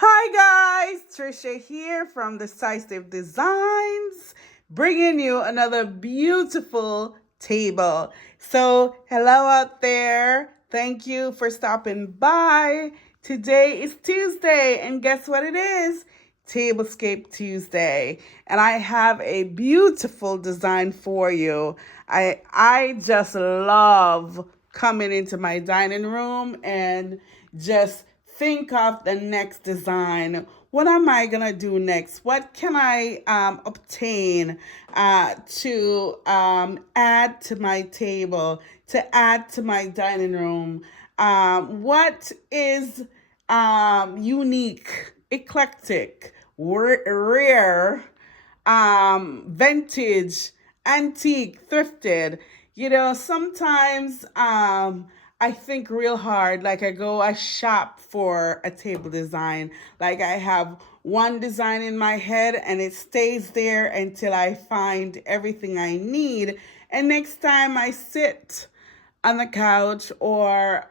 Hi guys, Tricia here from Decisive Designs, bringing you another beautiful table. So, hello out there. Thank you for stopping by. Today is Tuesday, and guess what it is? Tablescape Tuesday, and I have a beautiful design for you. I just love coming into my dining room and just think of the next design. What am I gonna do next? What can I obtain to add to my table, to add to my dining room? What is unique, eclectic, rare, vintage, antique, thrifted? Sometimes I think real hard. Like I shop for a table design. Like I have one design in my head and it stays there until I find everything I need. And next time I sit on the couch or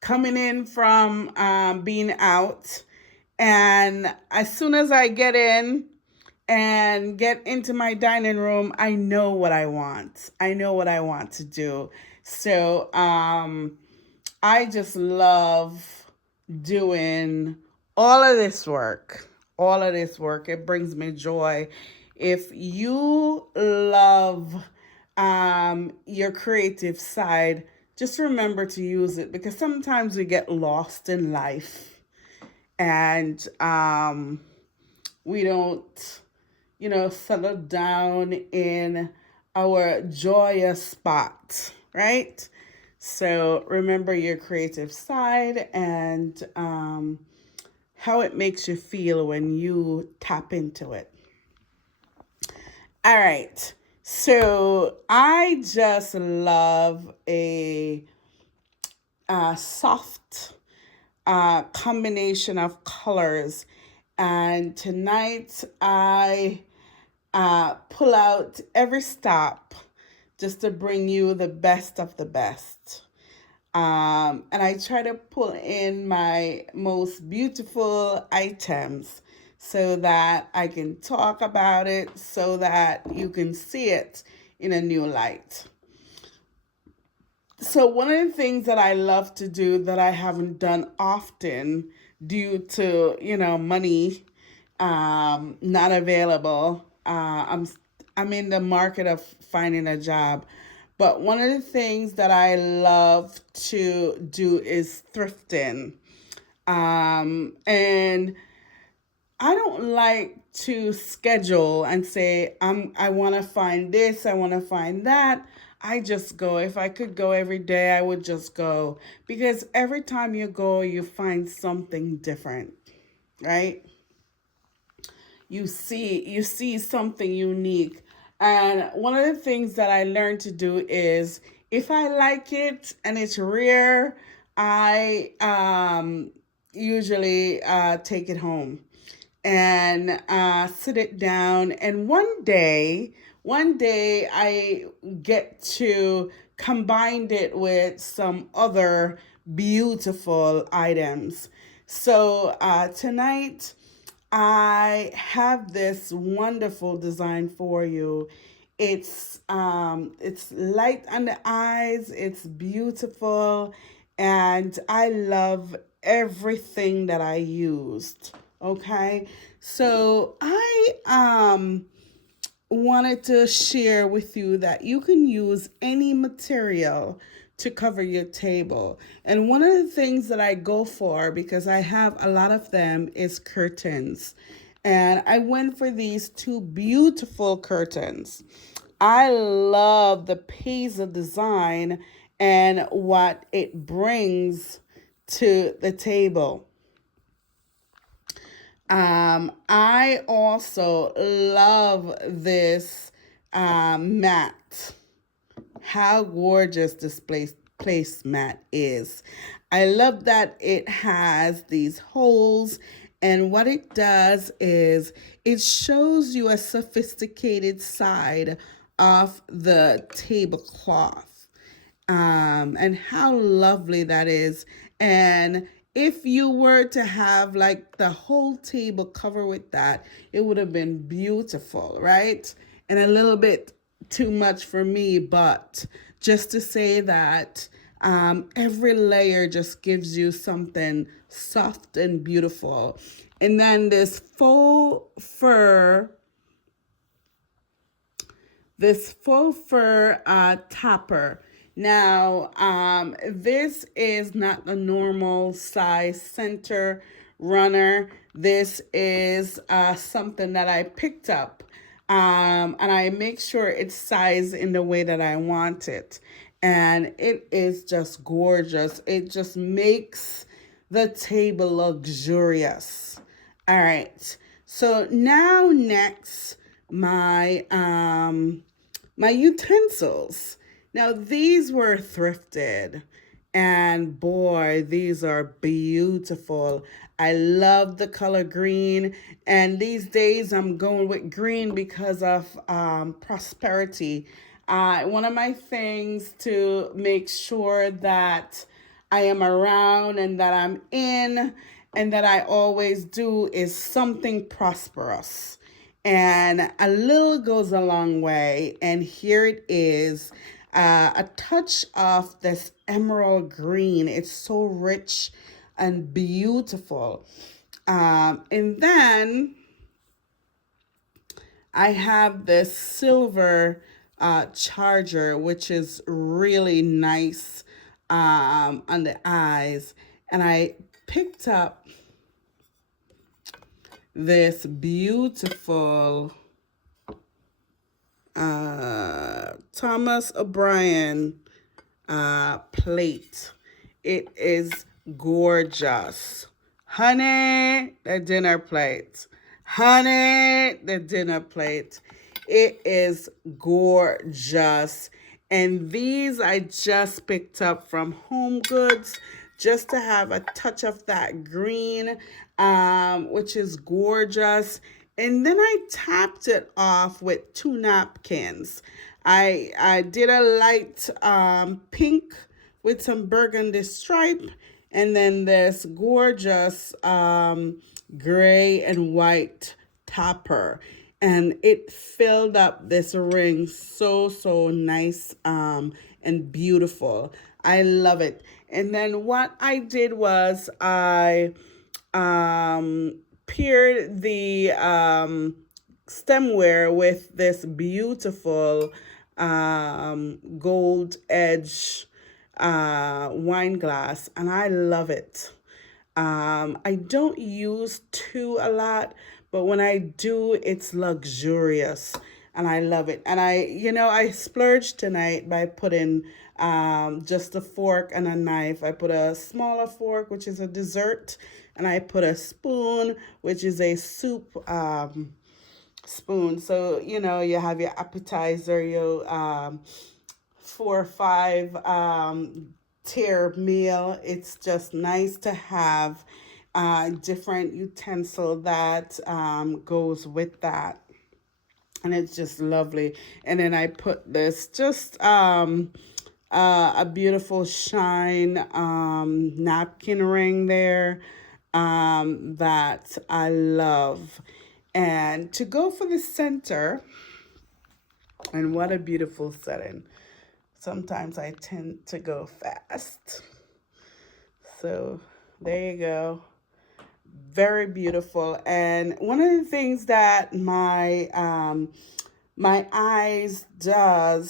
coming in from being out, and as soon as I get in and get into my dining room, I know what I want. I know what I want to do. So I just love doing all of this work. All of this work. It brings me joy. If you love your creative side, just remember to use it because sometimes we get lost in life and we don't, settle down in our joyous spot, right? So remember your creative side and how it makes you feel when you tap into it. All right. So I just love a soft combination of colors. And tonight I pull out every stop just to bring you the best of the best. And I try to pull in my most beautiful items so that I can talk about it, so that you can see it in a new light. So, one of the things that I love to do that I haven't done often due to, money not available, I'm in the market of finding a job. But one of the things that I love to do is thrifting. And I don't like to schedule and say I want to find this, I want to find that. I just go. If I could go every day, I would just go because every time you go, you find something different, right? You see something unique. And one of the things that I learned to do is if I like it and it's rare, I usually take it home and sit it down. And one day I get to combine it with some other beautiful items. So tonight I have this wonderful design for you. It's light on the eyes, it's beautiful, and I love everything that I used. Okay? So I wanted to share with you that you can use any material to cover your table. And one of the things that I go for, because I have a lot of them, is curtains. And I went for these two beautiful curtains. I love the Paisley design and what it brings to the table. I also love this mat. How gorgeous this placemat is. I love that it has these holes, and what it does is it shows you a sophisticated side of the tablecloth, and how lovely that is. And If you were to have like the whole table covered with that, it would have been beautiful, right? And a little bit too much for me, but just to say that every layer just gives you something soft and beautiful. And then this faux fur topper. Now, this is not the normal size center runner. This is something that I picked up. And I make sure it's sized in the way that I want it. And it is just gorgeous. It just makes the table luxurious. All right. So now next, my utensils. Now these were thrifted, and boy, these are beautiful. I love the color green, and these days I'm going with green because of prosperity. One of my things to make sure that I am around and that I'm in and that I always do is something prosperous. And a little goes a long way. And here it is, a touch of this emerald green. It's so rich and beautiful. And then I have this silver charger, which is really nice on the eyes. And I picked up this beautiful Thomas O'Brien plate. It is gorgeous. Honey, the dinner plate. Honey, the dinner plate. It is gorgeous. And these I just picked up from Home Goods just to have a touch of that green, which is gorgeous. And then I tapped it off with 2 napkins. I did a light pink with some burgundy stripe, and then this gorgeous gray and white topper. And it filled up this ring so nice and beautiful. I love it. And then what I did was I paired the stemware with this beautiful gold edge wine glass, and I love it. I don't use two a lot, but when I do, it's luxurious and I love it. And I splurged tonight by putting just a fork and a knife. I put a smaller fork, which is a dessert, and I put a spoon, which is a soup spoon. So, you have your appetizer, your 4 or 5 tier meal. It's just nice to have different utensil that goes with that. And it's just lovely. And then I put this just a beautiful shine napkin ring there that I love. And to go for the center, and what a beautiful setting. Sometimes I tend to go fast. So there you go. Very beautiful. And one of the things that my eyes does